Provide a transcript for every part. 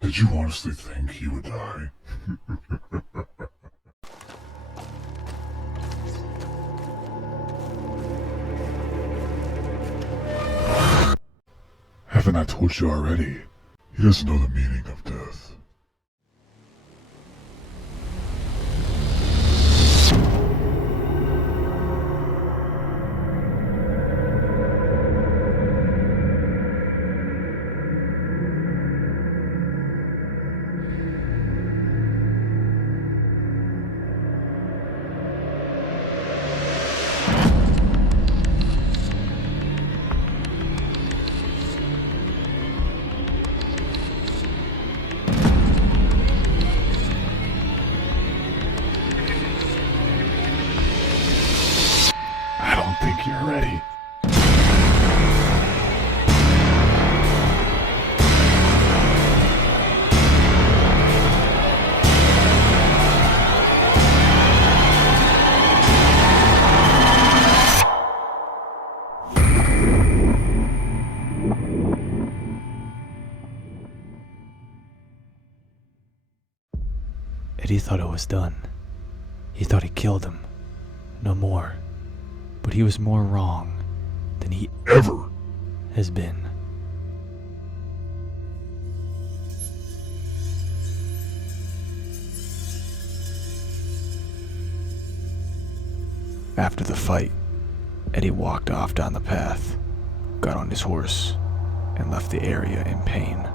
Did you honestly think he would die? Haven't I told you already? He doesn't know the meaning of death. I don't think you're ready. Eddie thought it was done. He thought he killed him. No more. But he was more wrong than he Ever. has been. After the fight, Eddie walked off down the path, got on his horse, and left the area in pain.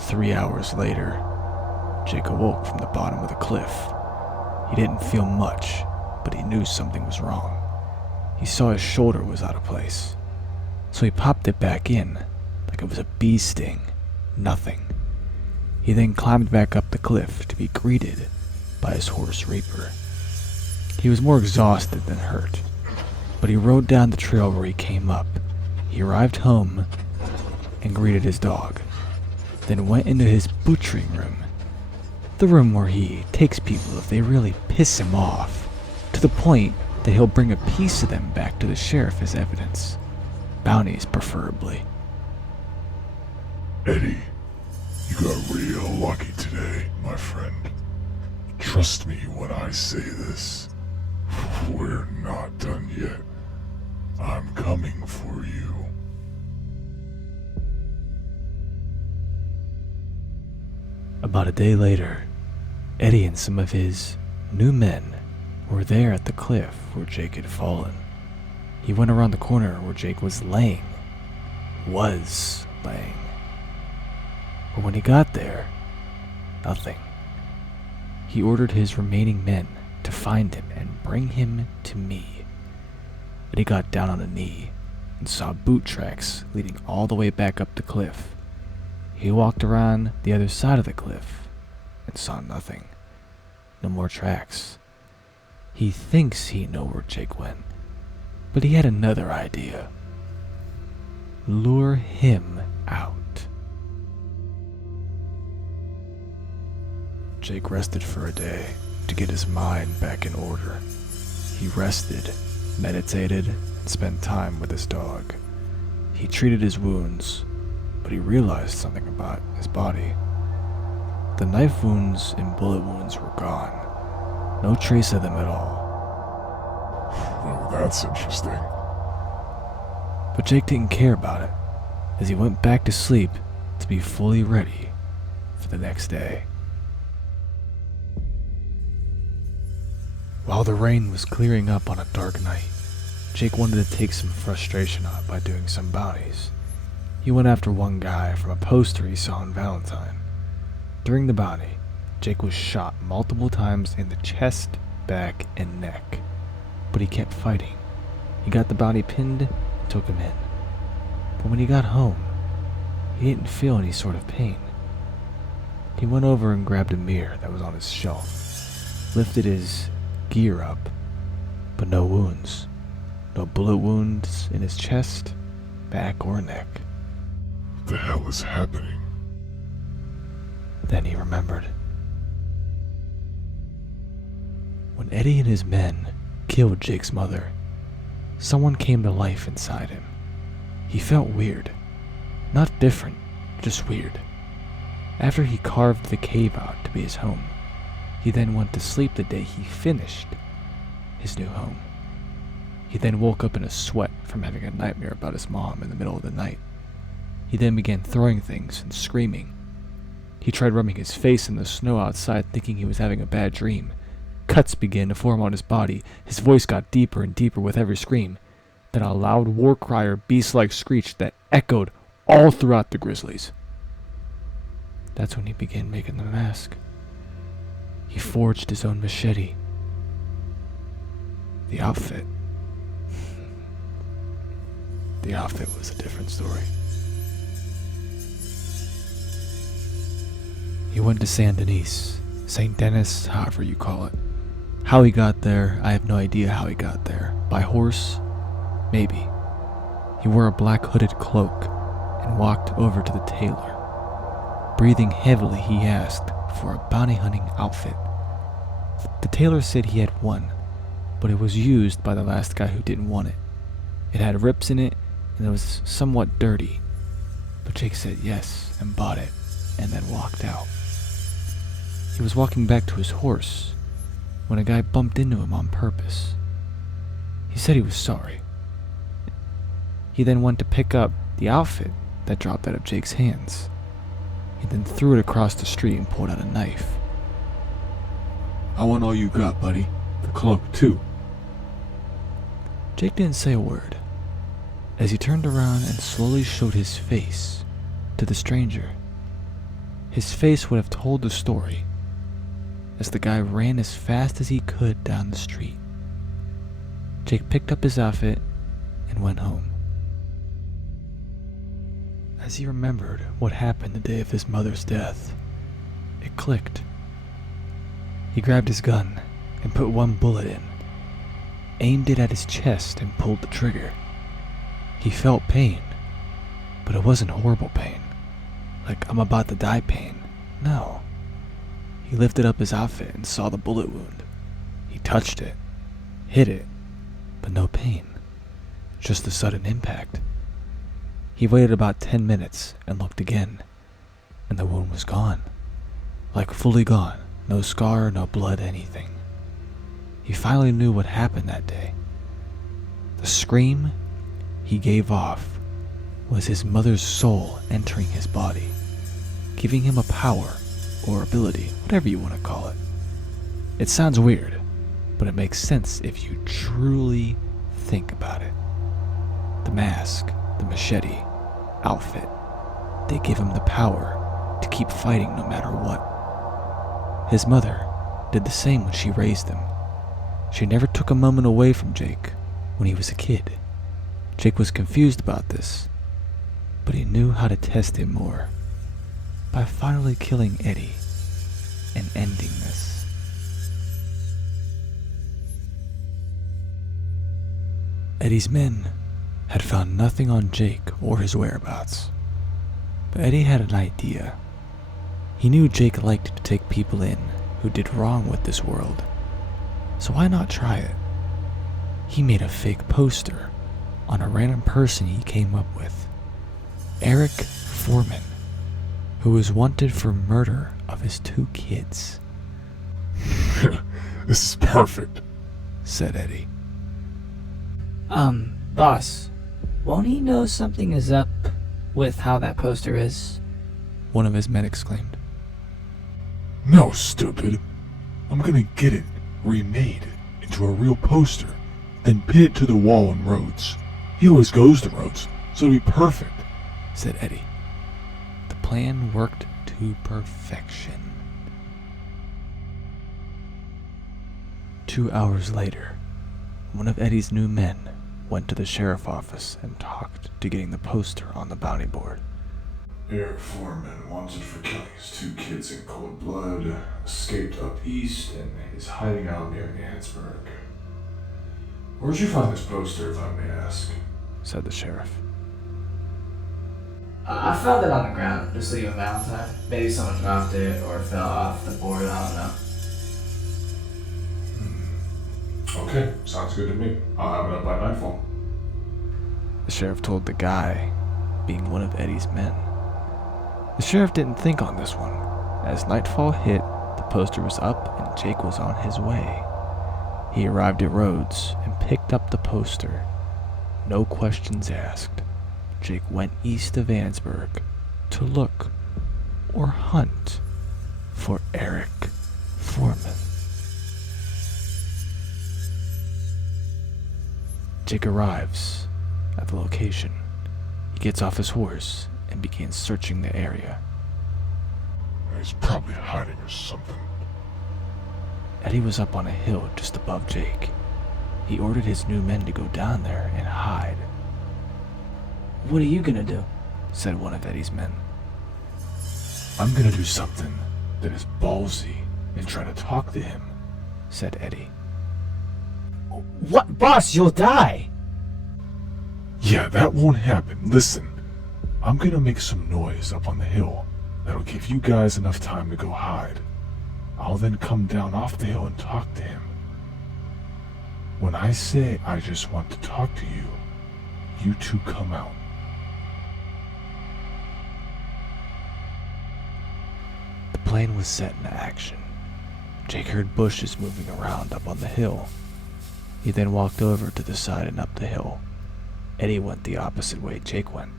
3 hours later, Jake awoke from the bottom of the cliff. He didn't feel much, but he knew something was wrong. He saw his shoulder was out of place, so he popped it back in like it was a bee sting. Nothing. He then climbed back up the cliff to be greeted by his horse Reaper. He was more exhausted than hurt, but he rode down the trail where he came up. He arrived home and greeted his dog, then went into his butchering room, the room where he takes people if they really piss him off, to the point that he'll bring a piece of them back to the sheriff as evidence. Bounties, preferably. Eddie, you got real lucky today, my friend. Trust me when I say this. We're not done yet. I'm coming for you. About a day later, Eddie and some of his new men were there at the cliff where Jake had fallen. He went around the corner where Jake was laying. But when he got there, nothing. He ordered his remaining men to find him and bring him to me. Eddie got down on a knee and saw boot tracks leading all the way back up the cliff. He walked around the other side of the cliff and saw nothing. No more tracks. He thinks he knows where Jake went, but he had another idea. Lure him out. Jake rested for a day to get his mind back in order. He rested, meditated, and spent time with his dog. He treated his wounds, but he realized something about his body. The knife wounds and bullet wounds were gone. No trace of them at all. Well, that's interesting. But Jake didn't care about it, as he went back to sleep to be fully ready for the next day. While the rain was clearing up on a dark night, Jake wanted to take some frustration out by doing some bounties. He went after one guy from a poster he saw on Valentine. During the bounty, Jake was shot multiple times in the chest, back, and neck, but he kept fighting. He got the bounty pinned and took him in. But when he got home, he didn't feel any sort of pain. He went over and grabbed a mirror that was on his shelf, lifted his gear up, but no wounds. No bullet wounds in his chest, back, or neck. What the hell is happening? Then he remembered. When Eddie and his men killed Jake's mother, someone came to life inside him. He felt weird. Not different, just weird. After he carved the cave out to be his home, he then went to sleep the day he finished his new home. He then woke up in a sweat from having a nightmare about his mom in the middle of the night. He then began throwing things and screaming. He tried rubbing his face in the snow outside, thinking he was having a bad dream. Cuts began to form on his body. His voice got deeper and deeper with every scream. Then a loud war cry or beast-like screech that echoed all throughout the Grizzlies. That's when he began making the mask. He forged his own machete. The outfit. The outfit was a different story. He went to Saint Denis, St. Denis, however you call it. How he got there, I have no idea how he got there. By horse? Maybe. He wore a black hooded cloak and walked over to the tailor. Breathing heavily, he asked for a bounty hunting outfit. The tailor said he had one, but it was used by the last guy who didn't want it. It had rips in it and it was somewhat dirty, but Jake said yes and bought it and then walked out. He was walking back to his horse when a guy bumped into him on purpose. He said he was sorry. He then went to pick up the outfit that dropped out of Jake's hands. He then threw it across the street and pulled out a knife. I want all you got, buddy. The cloak, too. Jake didn't say a word as he turned around and slowly showed his face to the stranger. His face would have told the story as the guy ran as fast as he could down the street. Jake picked up his outfit and went home. As he remembered what happened the day of his mother's death, it clicked. He grabbed his gun and put one bullet in, aimed it at his chest and pulled the trigger. He felt pain, but it wasn't horrible pain, like I'm about to die pain. No. He lifted up his outfit and saw the bullet wound. He touched it, hit it, but no pain, just a sudden impact. He waited about 10 minutes and looked again, and the wound was gone. Like fully gone. No scar, no blood, anything. He finally knew what happened that day. The scream he gave off was his mother's soul entering his body, giving him a power or ability, whatever you want to call it. It sounds weird, but it makes sense if you truly think about it. The mask, the machete, outfit, they give him the power to keep fighting no matter what. His mother did the same when she raised him. She never took a moment away from Jake when he was a kid. Jake was confused about this, but he knew how to test him more by finally killing Eddie and ending this. Eddie's men had found nothing on Jake or his whereabouts, but Eddie had an idea. He knew Jake liked to take people in who did wrong with this world, so why not try it? He made a fake poster on a random person he came up with, Eric Foreman, who was wanted for murder of his 2 kids. This is perfect, said Eddie. Boss, won't he know something is up with how that poster is? One of his men exclaimed. No, stupid. I'm gonna get it remade into a real poster, then pin it to the wall in Rhodes. He always goes to Rhodes, so it'll be perfect, said Eddie. The plan worked to perfection. 2 hours later, one of Eddie's new men went to the sheriff's office and talked to getting the poster on the bounty board. Eric Foreman, wanted for killing his 2 kids in cold blood, escaped up east and is hiding out near Ansburg. Where'd you find this poster, if I may ask? Said the sheriff. I found it on the ground, just leaving Valentine. Maybe someone dropped it or fell off the board, I don't know. Okay, sounds good to me. I'll have it up by nightfall. The sheriff told the guy, being one of Eddie's men. The sheriff didn't think on this one. As nightfall hit, the poster was up and Jake was on his way. He arrived at Rhodes and picked up the poster. No questions asked. Jake went east of Ansburg to look or hunt for Eric Foreman. Jake arrives at the location. He gets off his horse and begins searching the area. He's probably hiding or something. Eddie was up on a hill just above Jake. He ordered his new men to go down there and hide. What are you gonna do? Said one of Eddie's men. I'm gonna do something that is ballsy and try to talk to him, said Eddie. What, boss? You'll die. Yeah, that won't happen. Listen, I'm gonna make some noise up on the hill. That'll give you guys enough time to go hide. I'll then come down off the hill and talk to him. When I say I just want to talk to you, you two come out. The plan was set into action. Jake heard bushes moving around up on the hill. He then walked over to the side and up the hill. Eddie went the opposite way Jake went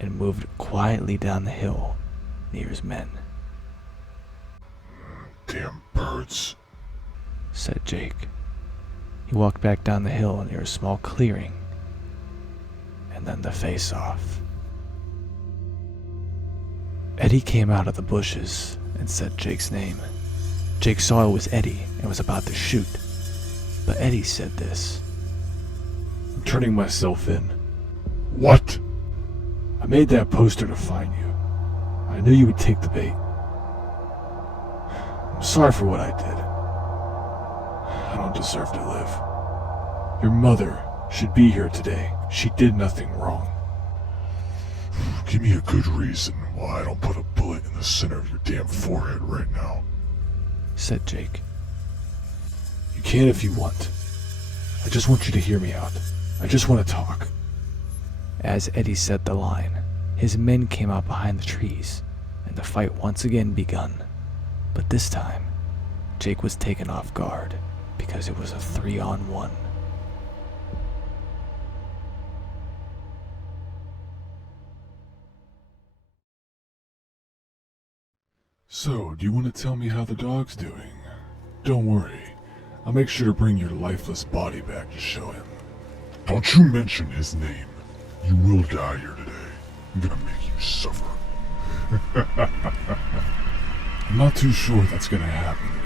and moved quietly down the hill near his men. Damn birds, said Jake. He walked back down the hill near a small clearing, and then the face-off. Eddie came out of the bushes and said Jake's name. Jake saw it was Eddie and was about to shoot, but Eddie said this. I'm turning myself in. What? I made that poster to find you. I knew you would take the bait. I'm sorry for what I did. I don't deserve to live. Your mother should be here today. She did nothing wrong. Give me a good reason why I don't put a bullet in the center of your damn forehead right now, said Jake. You can if you want. I just want you to hear me out. I just want to talk. As Eddie said the line, his men came out behind the trees, and the fight once again begun. But this time, Jake was taken off guard because it was a 3-on-1. So, do you want to tell me how the dog's doing? Don't worry. I'll make sure to bring your lifeless body back to show him. Don't you mention his name. You will die here today. I'm gonna make you suffer. I'm not too sure that's gonna happen today.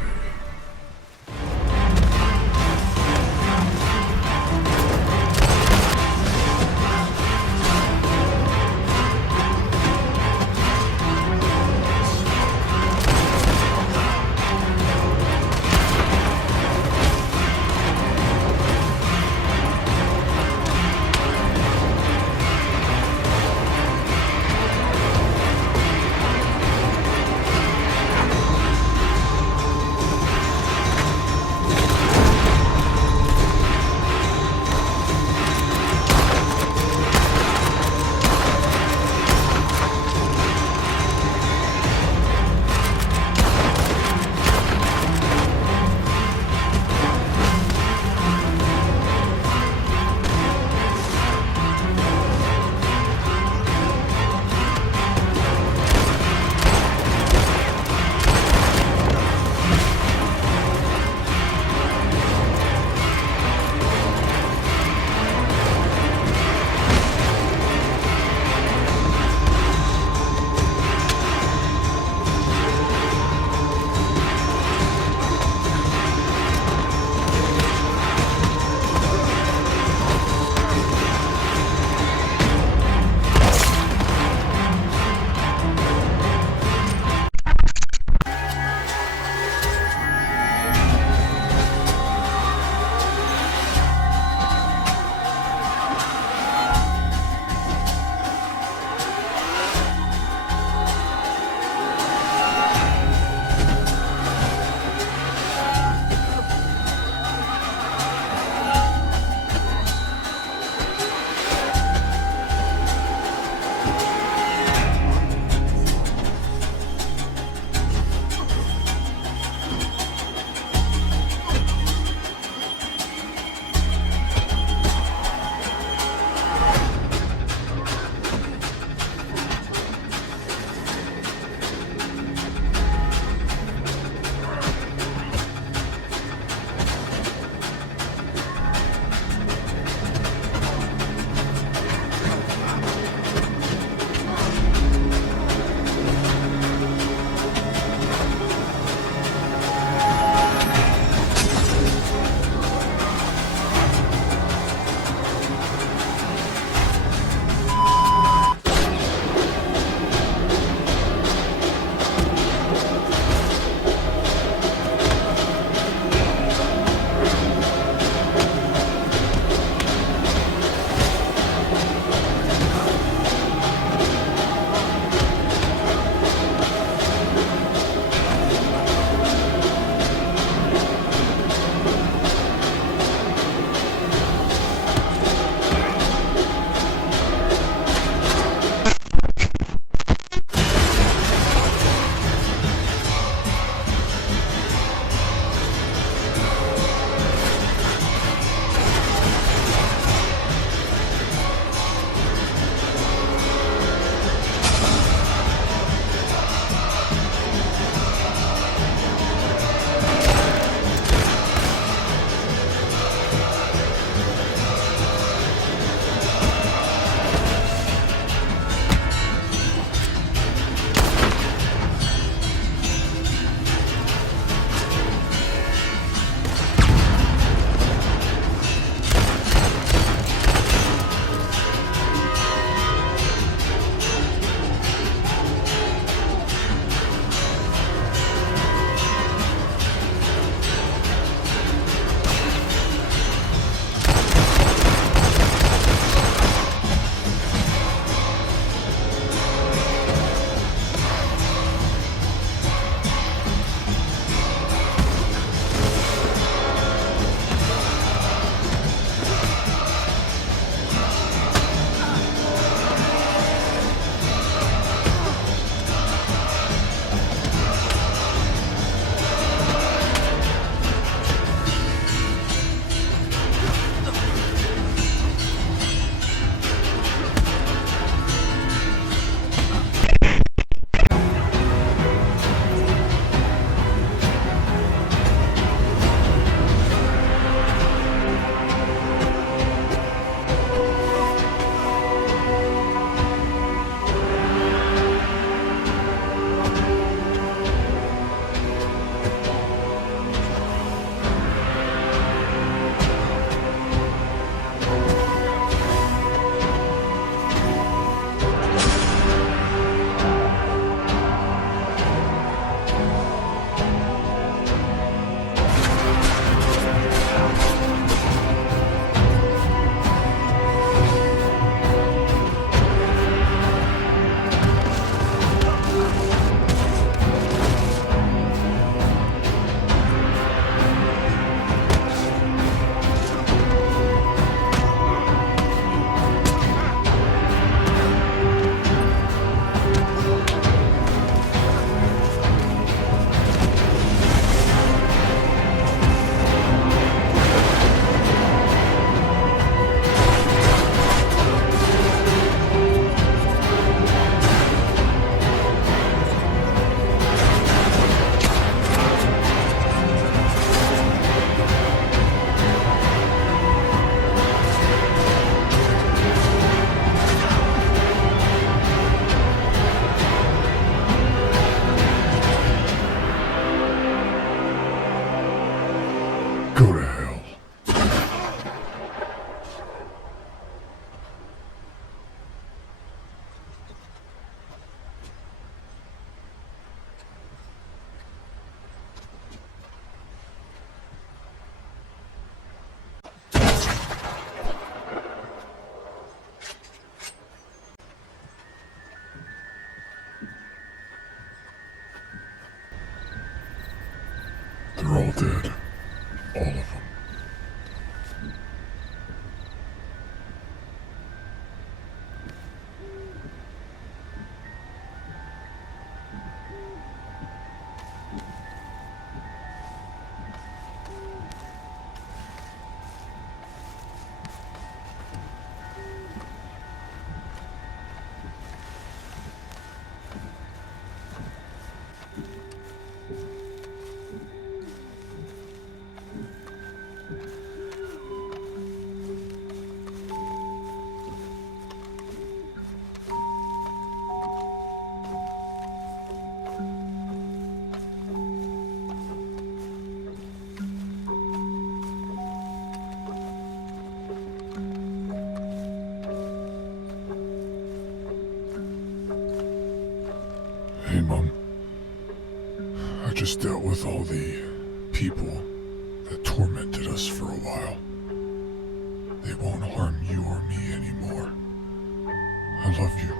dead. All of them. Hey, Mom. I just dealt with all the people that tormented us for a while. They won't harm you or me anymore. I love you.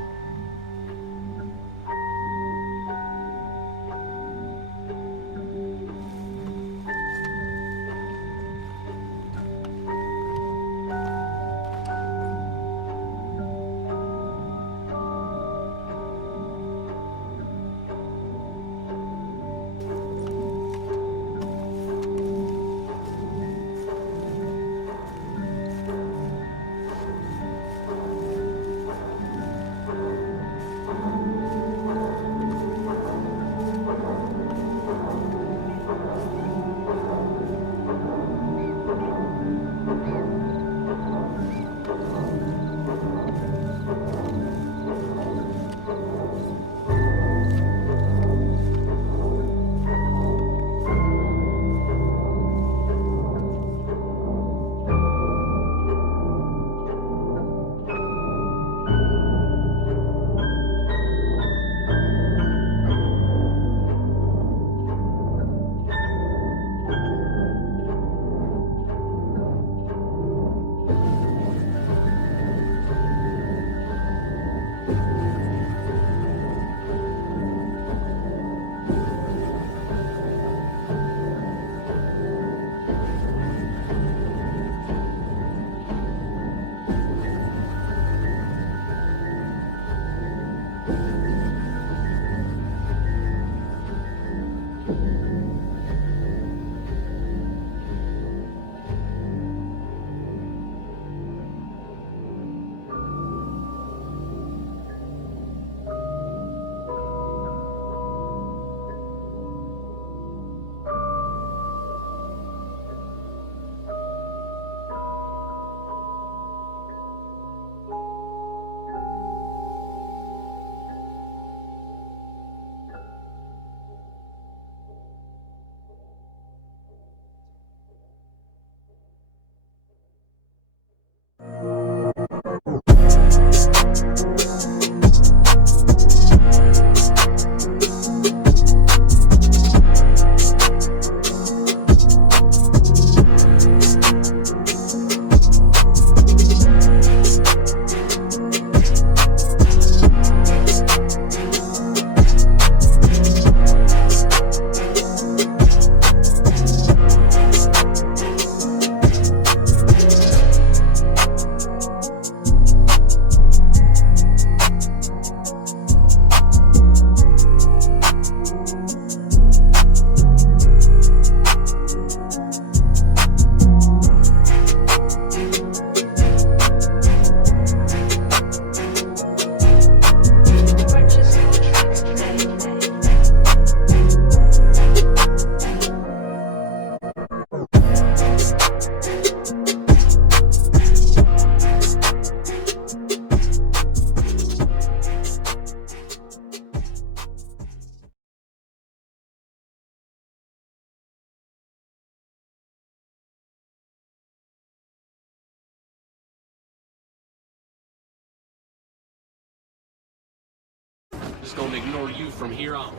Just gonna ignore you from here on.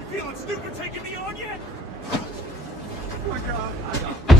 You feeling stupid taking me on yet? Oh my god. I got